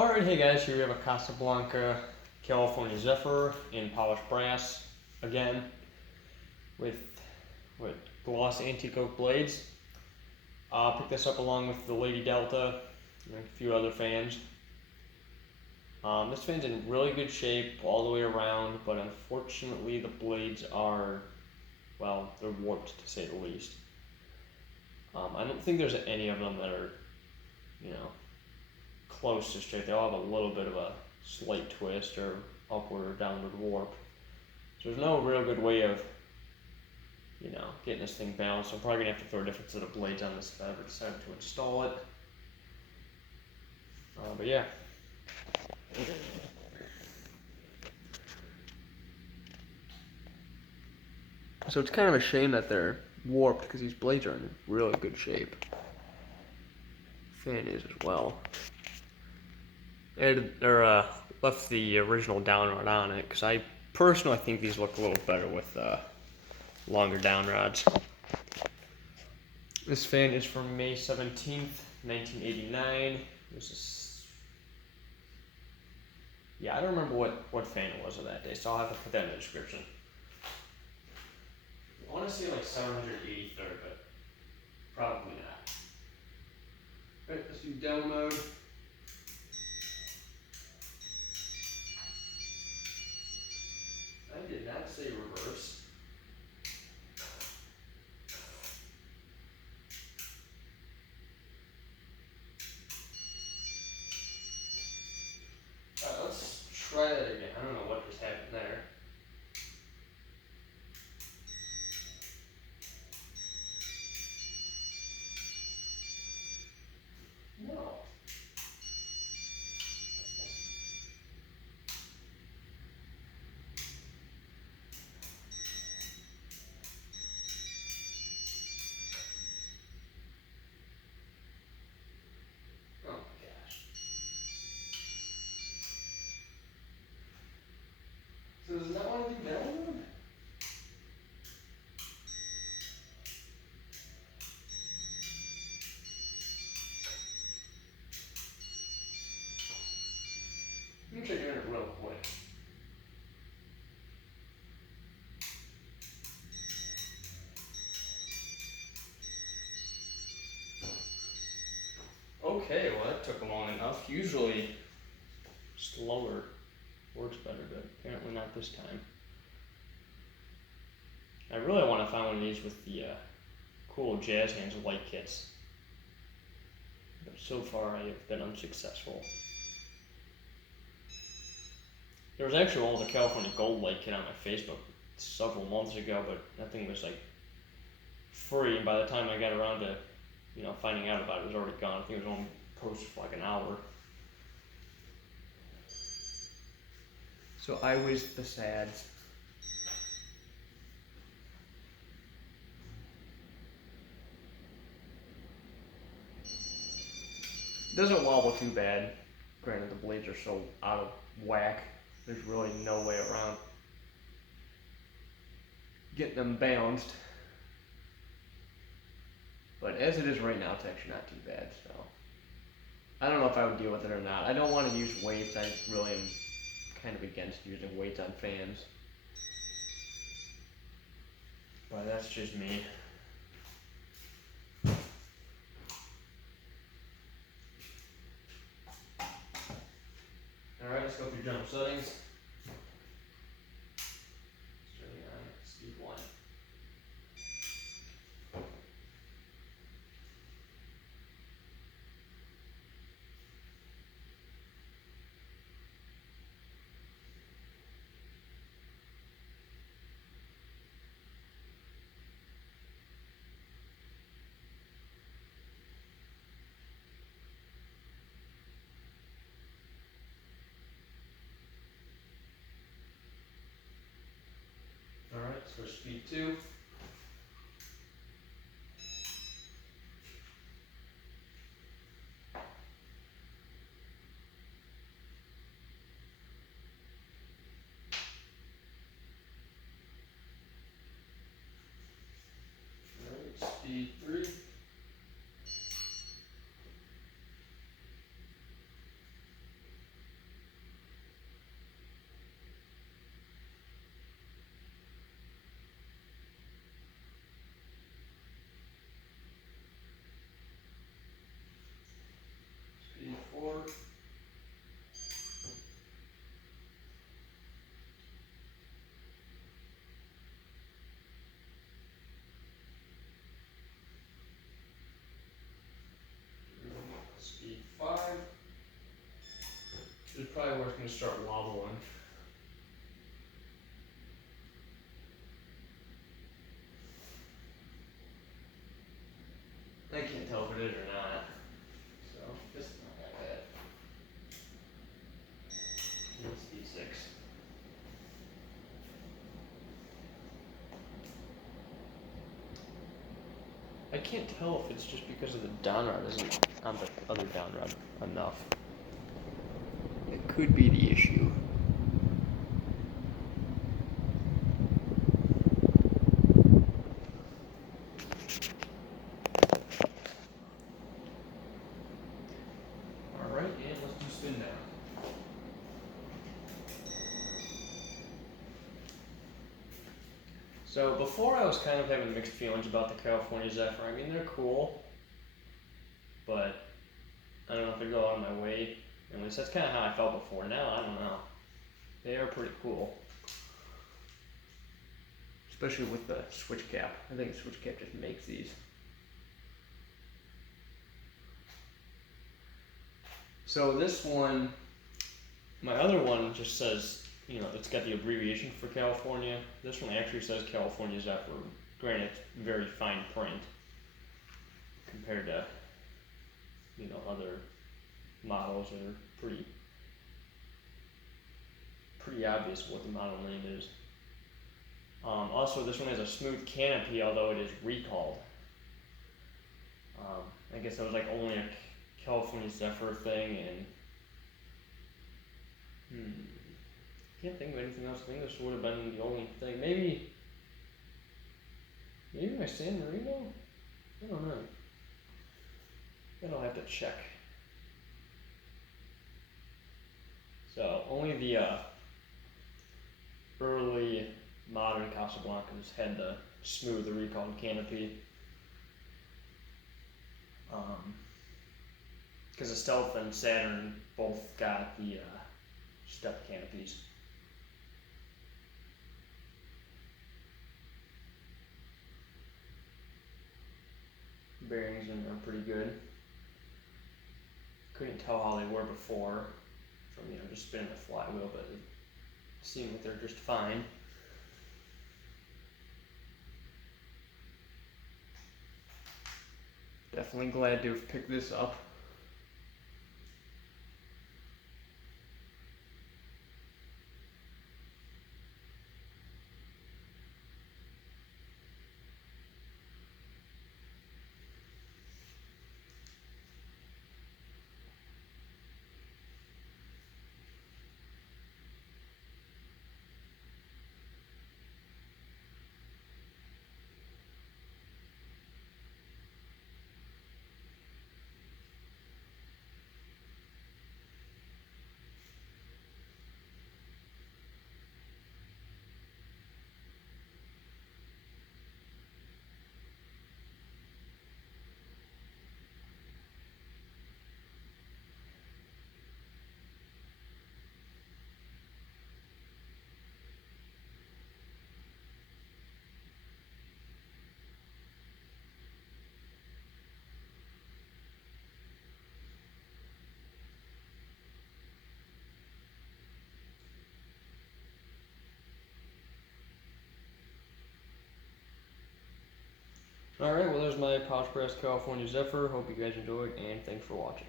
Alright, hey guys, here we have a Casablanca California Zephyr in polished brass, again, with gloss antique oak blades. I'll pick this up along with the Lady Delta and a few other fans. This fan's in really good shape all the way around, but unfortunately the blades are, well, they're warped to say the least. I don't think there's any of them that are, close to straight. They all have a little bit of a slight twist or upward or downward warp. So there's no real good way of, getting this thing balanced. I'm probably gonna have to throw a different set of blades on this if I ever decide to install it. But yeah. So it's kind of a shame that they're warped because these blades are in really good shape. Fan is as well. Left the original downrod on it because I personally think these look a little better with longer downrods. This fan is from May 17th, 1989. Yeah, I don't remember what fan it was of that day, so I'll have to put that in the description. I want to say like 783rd, but probably not. Alright, let's do demo mode. I did not say reverse. Alright, let's try that again. I don't know what just happened there. No. Oh my gosh. So does it not want to do demo mode? Let me try doing it real quick. Okay, well that took long enough. Usually slower works better, but apparently not this time. I really want to find one of these with the cool jazz hands light kits. But so far I have been unsuccessful. There was actually one with a California Gold light kit on my Facebook several months ago, but that thing was like free, and by the time I got around to, finding out about it, it was already gone. I think it was only posted for like an hour. So I was the sads. It doesn't wobble too bad. Granted, the blades are so out of whack, there's really no way around getting them balanced. But as it is right now, it's actually not too bad, so. I don't know if I would deal with it or not. I don't want to use weights. I really am kind of against using weights on fans. But that's just me. Alright, let's go through general settings. Starting on speed 1. Alright, let's go to speed 2. Alright, speed 3. probably where it's going to start wobbling. I can't tell if it is or not. So, this is not that bad. It's D6. I can't tell if it's just because of the down rod isn't on the other down rod enough. It could be the issue. Alright, and let's do spin down. So before I was kind of having mixed feelings about the California Zephyr. I mean, they're cool, but I don't know if they go out of my way. At least that's kind of how I felt before. Now, I don't know. They are pretty cool. Especially with the switch cap. I think the switch cap just makes these. So this one, my other one just says, you know, it's got the abbreviation for California. This one actually says California Zephyr. Granted, it's very fine print compared to, you know, other models that are pretty obvious what the model name is. Also, this one has a smooth canopy, although it is recalled. I guess that was like only a California Zephyr thing, and can't think of anything else. I think this would have been the only thing. Maybe my San Marino? I don't know. Then I'll have to check. So only the early modern Casablancas had the smooth recalled canopy. Because the Stealth and Saturn both got the stepped canopies. Bearings in there are pretty good. Couldn't tell how they were before from, you know, just spinning the flywheel, but it seemed like they're just fine. Definitely glad to have picked this up. Alright, well there's my Posh Press California Zephyr. Hope you guys enjoyed, and thanks for watching.